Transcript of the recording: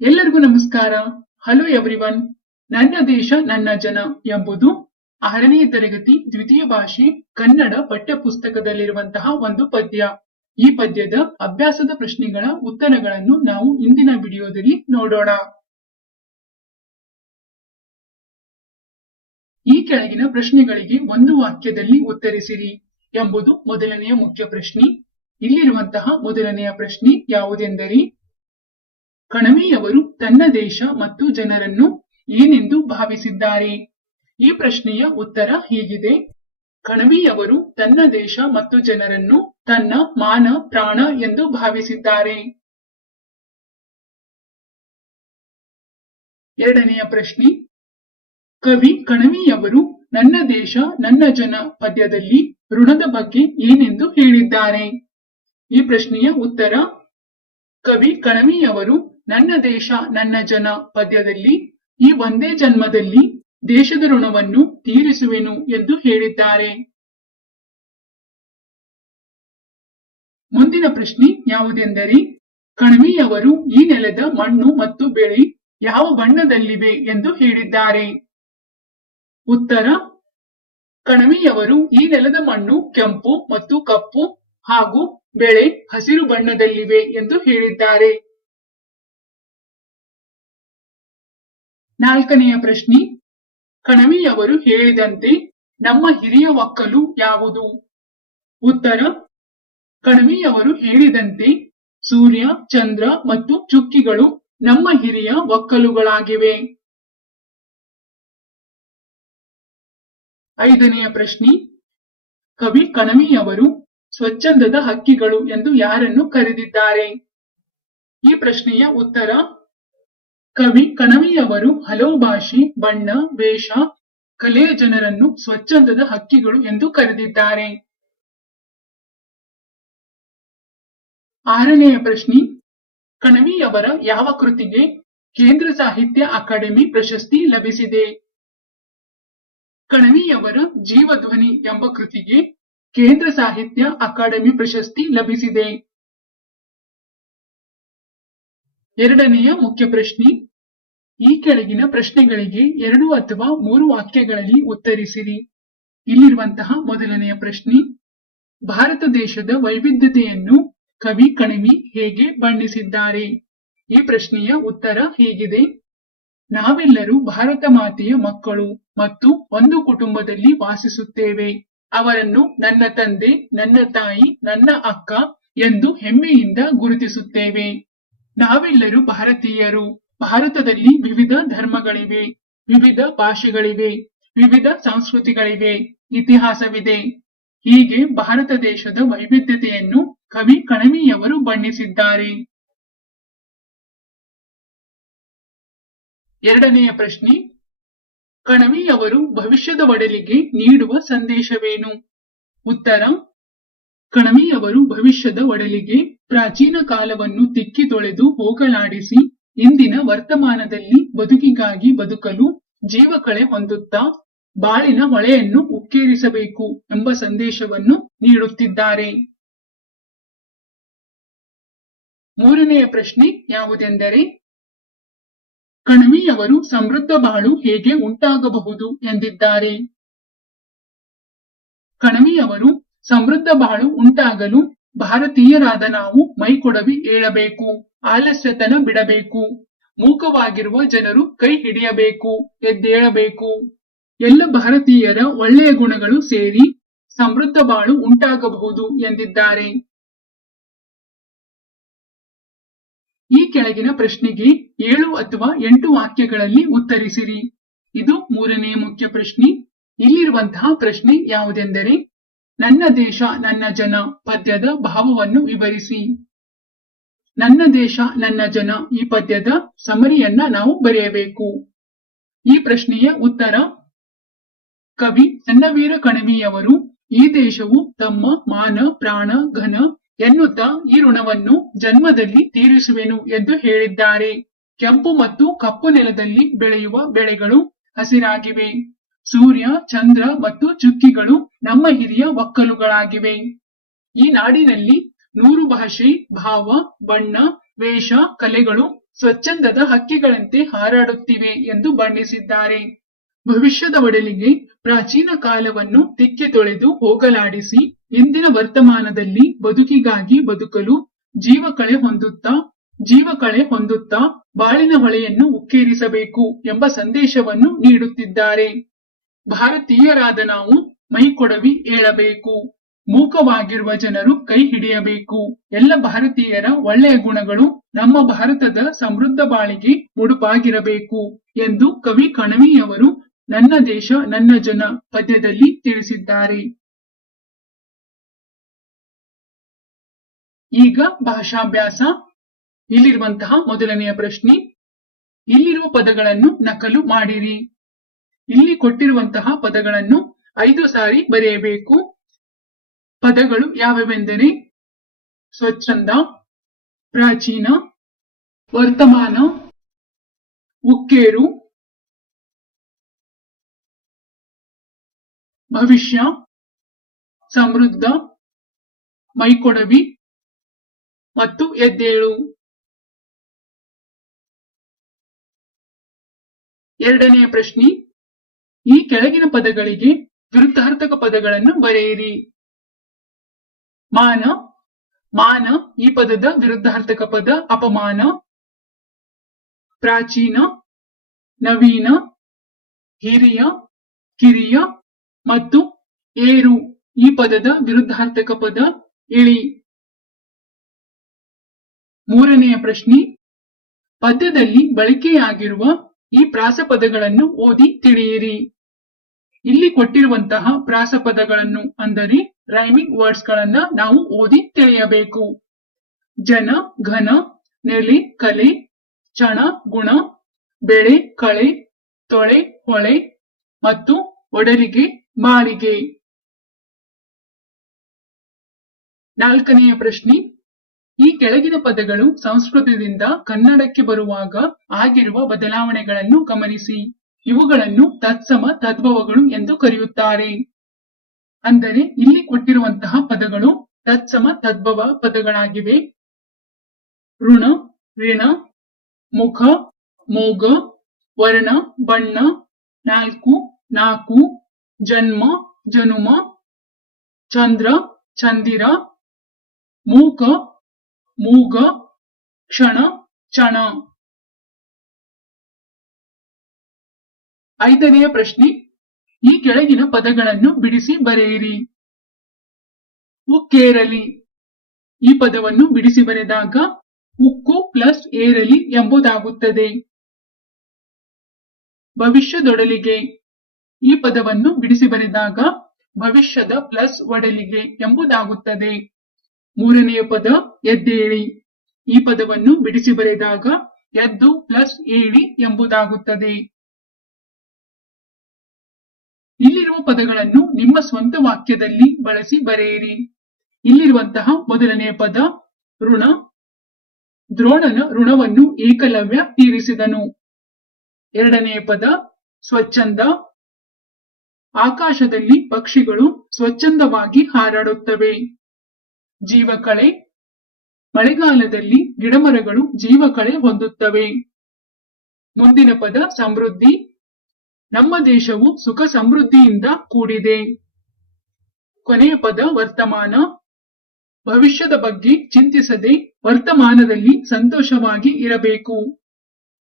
ಎಲ್ಲರಿಗೂ ನಮಸ್ಕಾರ. Hello everyone ನನ್ನ ದೇಶ, ನನ್ನ ಜನ ಎಂಬುದು ಆರನೇ ತರಗತಿ ದ್ವಿತೀಯ ಭಾಷೆ ಕನ್ನಡ ಪಠ್ಯಪುಸ್ತಕದಲ್ಲಿರುವಂತಹ ಒಂದು ಪದ್ಯ. ಈ ಪದ್ಯದ ಅಭ್ಯಾಸದ ಪ್ರಶ್ನೆಗಳ ಉತ್ತರಗಳನ್ನು ನಾವು ಇಂದಿನ ವಿಡಿಯೋದಲ್ಲಿ ನೋಡೋಣ. ಈ ಕೆಳಗಿನ ಪ್ರಶ್ನೆಗಳಿಗೆ ಒಂದು ವಾಕ್ಯದಲ್ಲಿ ಉತ್ತರಿಸಿರಿ ಎಂಬುದು ಮೊದಲನೆಯ ಮುಖ್ಯ ಪ್ರಶ್ನೆ. ಇಲ್ಲಿರುವಂತಹ ಮೊದಲನೆಯ ಪ್ರಶ್ನೆ ಯಾವುದೆಂದರೆ ಕಣವಿಯವರು ತನ್ನ ದೇಶ ಮತ್ತು ಜನರನ್ನು ಏನೆಂದು ಭಾವಿಸಿದ್ದಾರೆ? ಈ ಪ್ರಶ್ನೆಯ ಉತ್ತರ ಹೀಗಿದೆ. ಕಣವಿಯವರು ತನ್ನ ದೇಶ ಮತ್ತು ಜನರನ್ನು ತನ್ನ ಮಾನ, ಪ್ರಾಣ ಎಂದು ಭಾವಿಸಿದ್ದಾರೆ. ಎರಡನೆಯ ಪ್ರಶ್ನೆ. ಕವಿ ಕಣವಿಯವರು ನನ್ನ ದೇಶ, ನನ್ನ ಜನ ಪದ್ಯದಲ್ಲಿ ಋಣದ ಬಗ್ಗೆ ಏನೆಂದು ಹೇಳಿದ್ದಾರೆ? ಈ ಪ್ರಶ್ನೆಯ ಉತ್ತರ. ಕವಿ ಕಣವಿಯವರು ನನ್ನ ದೇಶ, ನನ್ನ ಜನ ಪದ್ಯದಲ್ಲಿ, ಈ ಒಂದೇ ಜನ್ಮದಲ್ಲಿ ದೇಶದ ಋಣವನ್ನು ತೀರಿಸುವೆನು ಎಂದು ಹೇಳಿದ್ದಾರೆ. ಮುಂದಿನ ಪ್ರಶ್ನೆ ಯಾವುದೆಂದರೆ, ಕಣವಿಯವರು ಈ ನೆಲದ ಮಣ್ಣು ಮತ್ತು ಬೆಳೆ ಯಾವ ಬಣ್ಣದಲ್ಲಿವೆ ಎಂದು ಹೇಳಿದ್ದಾರೆ. ಉತ್ತರ, ಕಣವಿಯವರು ಈ ನೆಲದ ಮಣ್ಣು, ಕೆಂಪು ಮತ್ತು ಕಪ್ಪು ಹಾಗೂ ಬೆಳೆ ಹಸಿರು ಬಣ್ಣದಲ್ಲಿವೆ ಎಂದು ಹೇಳಿದ್ದಾರೆ. ನಾಲ್ಕನೆಯ ಪ್ರಶ್ನೆ ಕಣವಿಯವರು ಹೇಳಿದಂತೆ ನಮ್ಮ ಹಿರಿಯ ಒಕ್ಕಲು ಯಾವುದು? ಉತ್ತರ ಕಣವಿಯವರು ಹೇಳಿದಂತೆ ಸೂರ್ಯ, ಚಂದ್ರ ಮತ್ತು ಚುಕ್ಕಿಗಳು ನಮ್ಮ ಹಿರಿಯ ಒಕ್ಕಲುಗಳಾಗಿವೆ. ಐದನೆಯ ಪ್ರಶ್ನೆ, ಕವಿ ಕಣವಿಯವರು ಸ್ವಚ್ಛಂದದ ಹಕ್ಕಿಗಳು ಎಂದು ಯಾರನ್ನು ಕರೆದಿದ್ದಾರೆ? ಈ ಪ್ರಶ್ನೆಯ ಉತ್ತರ ಕವಿ ಕಣವಿಯವರು ಹಲವು ಭಾಷೆ, ಬಣ್ಣ, ವೇಷ ಕಲೆಯ ಜನರನ್ನು ಸ್ವಚ್ಛಂದದ ಹಕ್ಕಿಗಳು ಎಂದು ಕರೆದಿದ್ದಾರೆ. ಆರನೆಯ ಪ್ರಶ್ನೆ, ಕಣವಿಯವರ ಯಾವ ಕೃತಿಗೆ ಕೇಂದ್ರ ಸಾಹಿತ್ಯ ಅಕಾಡೆಮಿ ಪ್ರಶಸ್ತಿ ಲಭಿಸಿದೆ? ಕಣವಿಯವರ ಜೀವಧ್ವನಿ ಎಂಬ ಕೃತಿಗೆ ಕೇಂದ್ರ ಸಾಹಿತ್ಯ ಅಕಾಡೆಮಿ ಪ್ರಶಸ್ತಿ ಲಭಿಸಿದೆ. ಎರಡನೆಯ ಮುಖ್ಯ ಪ್ರಶ್ನೆ, ಈ ಕೆಳಗಿನ ಪ್ರಶ್ನೆಗಳಿಗೆ ಎರಡು ಅಥವಾ ಮೂರು ವಾಕ್ಯಗಳಲ್ಲಿ ಉತ್ತರಿಸಿರಿ. ಇಲ್ಲಿರುವಂತಹ ಮೊದಲನೆಯ ಪ್ರಶ್ನೆ, ಭಾರತ ದೇಶದ ವೈವಿಧ್ಯತೆಯನ್ನು ಕವಿ ಕಣಿವಿ ಹೇಗೆ ಬಣ್ಣಿಸಿದ್ದಾರೆ? ಈ ಪ್ರಶ್ನೆಯ ಉತ್ತರ ಹೀಗಿದೆ. ನಾವೆಲ್ಲರೂ ಭಾರತ ಮಾತೆಯ ಮಕ್ಕಳು ಮತ್ತು ಒಂದು ಕುಟುಂಬದಲ್ಲಿ ವಾಸಿಸುತ್ತೇವೆ. ಅವರನ್ನು ನನ್ನ ತಂದೆ, ನನ್ನ ತಾಯಿ, ನನ್ನ ಅಕ್ಕ ಎಂದು ಹೆಮ್ಮೆಯಿಂದ ಗುರುತಿಸುತ್ತೇವೆ. ನಾವೆಲ್ಲರೂ ಭಾರತೀಯರು. ಭಾರತದಲ್ಲಿ ವಿವಿಧ ಧರ್ಮಗಳಿವೆ. ವಿವಿಧ ಭಾಷೆಗಳಿವೆ. ವಿವಿಧ ಸಂಸ್ಕೃತಿಗಳಿವೆ. ಇತಿಹಾಸವಿದೆ. ಹೀಗೆ ಭಾರತ ದೇಶದ ವೈವಿಧ್ಯತೆಯನ್ನು ಕವಿ ಕಣವಿಯವರು ಬಣ್ಣಿಸಿದ್ದಾರೆ. ಎರಡನೆಯ ಪ್ರಶ್ನೆ. ಕಣವಿಯವರು ಭವಿಷ್ಯದ ಒಡಲಿಗೆ ನೀಡುವ ಸಂದೇಶವೇನು? ಉತ್ತರ ಕಣವಿಯವರು ಭವಿಷ್ಯದ ಒಡಲಿಗೆ ಪ್ರಾಚೀನ ಕಾಲವನ್ನು ತಿಕ್ಕಿ ತೊಳೆದು ಹೋಗಲಾಡಿಸಿ, ಇಂದಿನ ವರ್ತಮಾನದಲ್ಲಿ ಬದುಕಿಗಾಗಿ ಬದುಕಲು ಜೀವಕಳೆ ಹೊಂದುತ್ತಾ ಬಾಳಿನ ಹೊಳೆಯನ್ನು ಉಕ್ಕೇರಿಸಬೇಕು ಎಂಬ ಸಂದೇಶವನ್ನು ನೀಡುತ್ತಿದ್ದಾರೆ. ಮೂರನೆಯ ಪ್ರಶ್ನೆ ಯಾವುದೆಂದರೆ ಕಣವಿಯವರು ಸಮೃದ್ಧ ಬಾಳು ಹೇಗೆ ಉಂಟಾಗಬಹುದು ಎಂದಿದ್ದಾರೆ. ಕಣವಿಯವರು ಸಮೃದ್ಧ ಬಾಳು ಉಂಟಾಗಲು ಭಾರತೀಯರಾದ ನಾವು ಮೈಕೊಡವಿ ಏಳಬೇಕು, ಆಲಸ್ಯತನ ಬಿಡಬೇಕು, ಮೂಕವಾಗಿರುವ ಜನರು ಕೈ ಹಿಡಿಯಬೇಕು, ಎದ್ದೇಳಬೇಕು. ಎಲ್ಲ ಭಾರತೀಯರ ಒಳ್ಳೆಯ ಗುಣಗಳು ಸೇರಿ ಸಮೃದ್ಧ ಬಾಳು ಉಂಟಾಗಬಹುದು ಎಂದಿದ್ದಾರೆ. ಈ ಕೆಳಗಿನ ಪ್ರಶ್ನೆಗೆ ಏಳು ಅಥವಾ ಎಂಟು ವಾಕ್ಯಗಳಲ್ಲಿ ಉತ್ತರಿಸಿರಿ. ಇದು ಮೂರನೇ ಮುಖ್ಯ ಪ್ರಶ್ನೆ. ಇಲ್ಲಿರುವಂತಹ ಪ್ರಶ್ನೆ ಯಾವುದೆಂದರೆ ನನ್ನ ದೇಶ, ನನ್ನ ಜನ ಪದ್ಯದ ಭಾವವನ್ನು ವಿವರಿಸಿ. ನನ್ನ ದೇಶ, ನನ್ನ ಜನ ಈ ಪದ್ಯದ ಸಮರಿಯನ್ನ ನಾವು ಬರೆಯಬೇಕು. ಈ ಪ್ರಶ್ನೆಯ ಉತ್ತರ, ಕವಿ ಚನ್ನವೀರ ಕಣವಿಯವರು ಈ ದೇಶವು ತಮ್ಮ ಮಾನ, ಪ್ರಾಣ, ಘನ ಎನ್ನುತ್ತಾ ಈ ಋಣವನ್ನು ಜನ್ಮದಲ್ಲಿ ತೀರಿಸುವೆನು ಎಂದು ಹೇಳಿದ್ದಾರೆ. ಕೆಂಪು ಮತ್ತು ಕಪ್ಪು ನೆಲದಲ್ಲಿ ಬೆಳೆಯುವ ಬೆಳೆಗಳು ಹಸಿರಾಗಿವೆ. ಸೂರ್ಯ, ಚಂದ್ರ ಮತ್ತು ಚುಕ್ಕಿಗಳು ನಮ್ಮ ಹಿರಿಯ ಒಕ್ಕಲುಗಳಾಗಿವೆ. ಈ ನಾಡಿನಲ್ಲಿ ನೂರು ಭಾಷೆ, ಭಾವ, ಬಣ್ಣ, ವೇಷ, ಕಲೆಗಳು ಸ್ವಚ್ಛಂದದ ಹಕ್ಕಿಗಳಂತೆ ಹಾರಾಡುತ್ತಿವೆ ಎಂದು ಬಣ್ಣಿಸಿದ್ದಾರೆ. ಭವಿಷ್ಯದ ಒಡಲಿಗೆ ಪ್ರಾಚೀನ ಕಾಲವನ್ನು ತಿಕ್ಕೆ ತೊಳೆದು ಹೋಗಲಾಡಿಸಿ ಇಂದಿನ ವರ್ತಮಾನದಲ್ಲಿ ಬದುಕಿಗಾಗಿ ಬದುಕಲು ಜೀವಕಳೆ ಹೊಂದುತ್ತಾ ಜೀವಕಳೆ ಹೊಂದುತ್ತಾ ಬಾಳಿನ ಹೊಳೆಯನ್ನು ಉಕ್ಕೇರಿಸಬೇಕು ಎಂಬ ಸಂದೇಶವನ್ನು ನೀಡುತ್ತಿದ್ದಾರೆ. ಭಾರತೀಯರಾದ ನಾವು ಮೈಕೊಡವಿ ಏಳಬೇಕು. ಮೂಕವಾಗಿರುವ ಜನರು ಕೈ ಹಿಡಿಯಬೇಕು. ಎಲ್ಲ ಭಾರತೀಯರ ಒಳ್ಳೆಯ ಗುಣಗಳು ನಮ್ಮ ಭಾರತದ ಸಮೃದ್ಧ ಬಾಳಿಗೆ ಮುಡುಪಾಗಿರಬೇಕು ಎಂದು ಕವಿ ಕಣವಿಯವರು ನನ್ನ ದೇಶ, ನನ್ನ ಜನ ಪದ್ಯದಲ್ಲಿ ತಿಳಿಸಿದ್ದಾರೆ. ಈಗ ಭಾಷಾಭ್ಯಾಸ. ಇಲ್ಲಿರುವಂತಹ ಮೊದಲನೆಯ ಪ್ರಶ್ನೆ, ಇಲ್ಲಿರುವ ಪದಗಳನ್ನು ನಕಲು ಮಾಡಿರಿ. ಇಲ್ಲಿ ಕೊಟ್ಟಿರುವಂತಹ ಪದಗಳನ್ನು ಐದು ಸಾರಿ ಬರೆಯಬೇಕು. ಪದಗಳು ಯಾವ್ಯಾವೆಂದರೆ ಸ್ವಚ್ಛಂದ, ಪ್ರಾಚೀನ, ವರ್ತಮಾನ, ಉಕ್ಕೇರು, ಭವಿಷ್ಯ, ಸಮೃದ್ಧ, ಮೈಕೊಡವಿ ಮತ್ತು ಎದ್ದೇಳು. ಎರಡನೆಯ ಪ್ರಶ್ನೆ ಈ ಕೆಳಗಿನ ಪದಗಳಿಗೆ ವಿರುದ್ಧಾರ್ಥಕ ಪದಗಳನ್ನು ಬರೆಯಿರಿ. ಮಾನ ಮಾನ ಈ ಪದದ ವಿರುದ್ಧಾರ್ಥಕ ಪದ, ಅಪಮಾನ. ಪ್ರಾಚೀನ, ನವೀನ, ಹಿರಿಯ, ಕಿರಿಯ ಮತ್ತು ಏರು ಈ ಪದದ ವಿರುದ್ಧಾರ್ಥಕ ಪದ, ಇಳಿ. ಮೂರನೆಯ ಪ್ರಶ್ನೆ, ಪದ್ಯದಲ್ಲಿ ಬಳಕೆಯಾಗಿರುವ ಈ ಪ್ರಾಸಪದಗಳನ್ನು ಓದಿ ತಿಳಿಯಿರಿ. ಇಲ್ಲಿ ಕೊಟ್ಟಿರುವಂತಹ ಪ್ರಾಸಪದಗಳನ್ನು ಅಂದರೆ ರೈಮಿಂಗ್ ವರ್ಡ್ಸ್ ಗಳನ್ನ ನಾವು ಓದಿ ತಿಳಿಯಬೇಕು. ಜನ, ಘನ, ನೆಲೆ, ಕಲೆ ಚಣ ಗುಣ, ಬೆಳೆ, ಕಳೆ, ತೊಳೆ, ಹೊಳೆ ಮತ್ತು ಒಡರಿಗೆ, ಮಾಳಿಗೆ. ನಾಲ್ಕನೆಯ ಪ್ರಶ್ನೆ. ಈ ಕೆಳಗಿನ ಪದಗಳು ಸಂಸ್ಕೃತದಿಂದ ಕನ್ನಡಕ್ಕೆ ಬರುವಾಗ ಆಗಿರುವ ಬದಲಾವಣೆಗಳನ್ನು ಗಮನಿಸಿ. ಇವುಗಳನ್ನು ತತ್ಸಮ ತದ್ಭವಗಳು ಎಂದು ಕರೆಯುತ್ತಾರೆ. ಅಂದರೆ ಇಲ್ಲಿ ಕೊಟ್ಟಿರುವಂತಹ ಪದಗಳು ತತ್ಸಮ ತದ್ಭವ ಪದಗಳಾಗಿವೆ. ಋಣ ಋಣ, ಮುಖ, ಮೋಗ, ವರ್ಣ, ಬಣ್ಣ, ನಾಲ್ಕು ನಾಲ್ಕು, ಜನ್ಮ, ಜನುಮ, ಚಂದ್ರ, ಚಂದಿರ, ಮೂಕ, ಮೂಗ, ಕ್ಷಣ ಚಣ ಐದನೆಯ ಪ್ರಶ್ನೆ, ಈ ಕೆಳಗಿನ ಪದಗಳನ್ನು ಬಿಡಿಸಿ ಬರೆಯಿರಿ. ಉಕ್ಕೇರಲಿ ಈ ಪದವನ್ನು ಬಿಡಿಸಿ ಬರೆದಾಗ ಉಕ್ಕು ಪ್ಲಸ್ ಏರಲಿ ಎಂಬುದಾಗುತ್ತದೆ. ಭವಿಷ್ಯದೊಡಲಿಗೆ. ಈ ಪದವನ್ನು ಬಿಡಿಸಿ ಬರೆದಾಗ ಭವಿಷ್ಯದ ಪ್ಲಸ್ ಒಡಲಿಗೆ ಎಂಬುದಾಗುತ್ತದೆ. ಮೂರನೆಯ ಪದ, ಎದ್ದೇಳಿ. ಈ ಪದವನ್ನು ಬಿಡಿಸಿ ಬರೆದಾಗ ಎದ್ದು ಪ್ಲಸ್ ಏಳಿ ಎಂಬುದಾಗುತ್ತದೆ. ಪದಗಳನ್ನು ನಿಮ್ಮ ಸ್ವಂತ ವಾಕ್ಯದಲ್ಲಿ ಬಳಸಿ ಬರೆಯಿರಿ. ಇಲ್ಲಿರುವಂತಹ ಮೊದಲನೆಯ ಪದ, ಋಣ. ದ್ರೋಣನ ಋಣವನ್ನು ಏಕಲವ್ಯ ತೀರಿಸಿದನು. ಎರಡನೆಯ ಪದ, ಸ್ವಚ್ಛಂದ. ಆಕಾಶದಲ್ಲಿ ಪಕ್ಷಿಗಳು ಸ್ವಚ್ಛಂದವಾಗಿ ಹಾರಾಡುತ್ತವೆ. ಜೀವಕಳೆ. ಮಳೆಗಾಲದಲ್ಲಿ ಗಿಡಮರಗಳು ಜೀವಕಳೆ ಹೊಂದುತ್ತವೆ. ಮುಂದಿನ ಪದ, ಸಮೃದ್ಧಿ. ನಮ್ಮ ದೇಶವು ಸುಖ ಸಮೃದ್ಧಿಯಿಂದ ಕೂಡಿದೆ. ಕೊನೆಯ ಪದ ವರ್ತಮಾನ. ಭವಿಷ್ಯದ ಬಗ್ಗೆ ಚಿಂತಿಸದೆ ವರ್ತಮಾನದಲ್ಲಿ ಸಂತೋಷವಾಗಿ ಇರಬೇಕು.